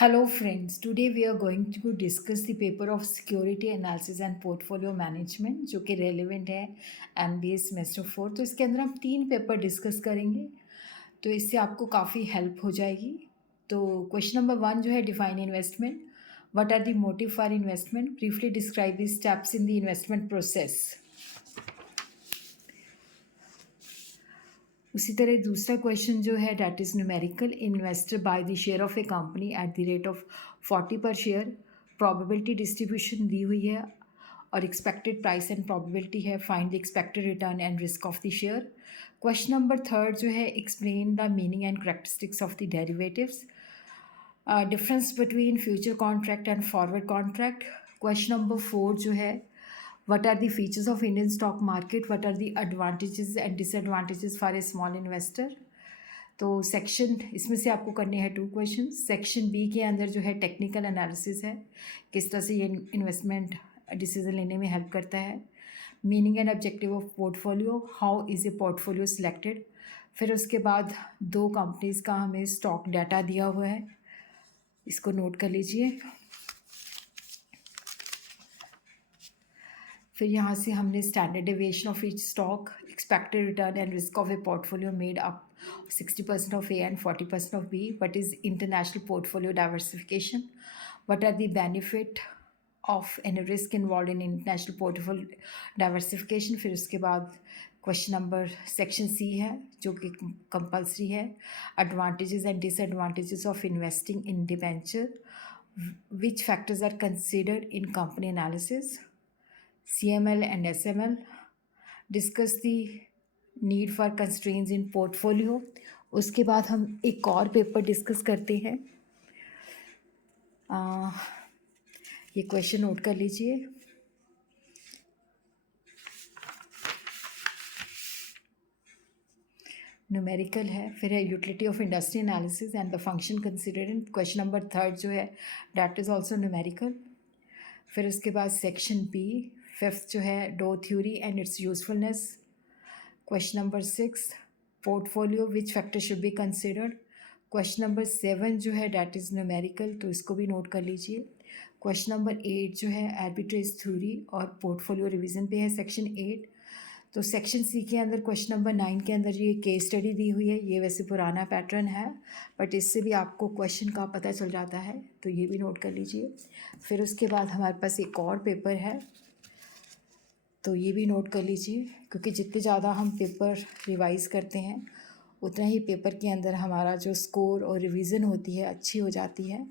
Hello friends, today we are going to discuss the paper of security analysis and portfolio management जो कि relevant है MBA semester 4। तो इसके अंदर हम 3 पेपर डिस्कस करेंगे, तो इससे आपको काफ़ी हेल्प हो जाएगी। तो क्वेश्चन नंबर 1 जो है define investment, what are the motive for investment, briefly describe the steps in the investment process. उसी तरह दूसरा क्वेश्चन जो है that is numerical, investor buy the share of a company at the rate of 40 per share, probability distribution दी हुई है और expected price and probability है, find the expected return and risk of the share. Question number 3 जो है explain the meaning and characteristics of the derivatives, difference between future contract and forward contract. Question number 4 जो है what are the features of Indian stock market, what are the advantages and disadvantages for a small investor। तो section इसमें से आपको करने हैं 2 question. Section B के अंदर जो है टेक्निकल एनालिसिस है, किस तरह से ये इन्वेस्टमेंट डिसीजन लेने में हेल्प करता है। Meaning and objective of portfolio, how is a portfolio selected. फिर उसके बाद 2 कंपनीज़ का हमें स्टॉक डाटा दिया हुआ है, इसको नोट कर लीजिए। फिर यहाँ से हमने standard deviation of each stock, expected return and risk of a portfolio made up 60% of A and 40% of B, what is international portfolio diversification, what are the benefit of and risk involve in international portfolio diversification. फिर उसके बाद question number section C है जो कि compulsory है, advantages and disadvantages of investing in debenture, which factors are considered in company analysis. CML and SML, discuss the need for constraints in portfolio। उसके बाद हम एक और पेपर डिस्कस करते हैं, ये क्वेश्चन नोट कर लीजिए। न्यूमेरिकल है, फिर है utility of industry analysis and the function considered in. Question number 3 जो है डैट इज़ ऑल्सो न्यूमेरिकल। फिर उसके बाद सेक्शन बी 5th जो है Dow theory and its usefulness. Question number 6 portfolio which factor should be considered. Question number 7 जो है that is numerical, तो इसको भी नोट कर लीजिए। क्वेश्चन नंबर 8 जो है आर्बिट्रेज थ्योरी और पोर्टफोलियो रिवीजन पे है सेक्शन 8। तो सेक्शन सी के अंदर क्वेश्चन नंबर 9 के अंदर ये केस स्टडी दी हुई है, ये वैसे पुराना पैटर्न है बट इससे भी आपको क्वेश्चन का पता चल जाता है, तो ये भी नोट कर लीजिए। फिर उसके बाद हमारे पास एक और पेपर है, तो ये भी नोट कर लीजिए, क्योंकि जितने ज़्यादा हम पेपर रिवाइज करते हैं उतना ही पेपर के अंदर हमारा जो स्कोर और रिवीजन होती है अच्छी हो जाती है।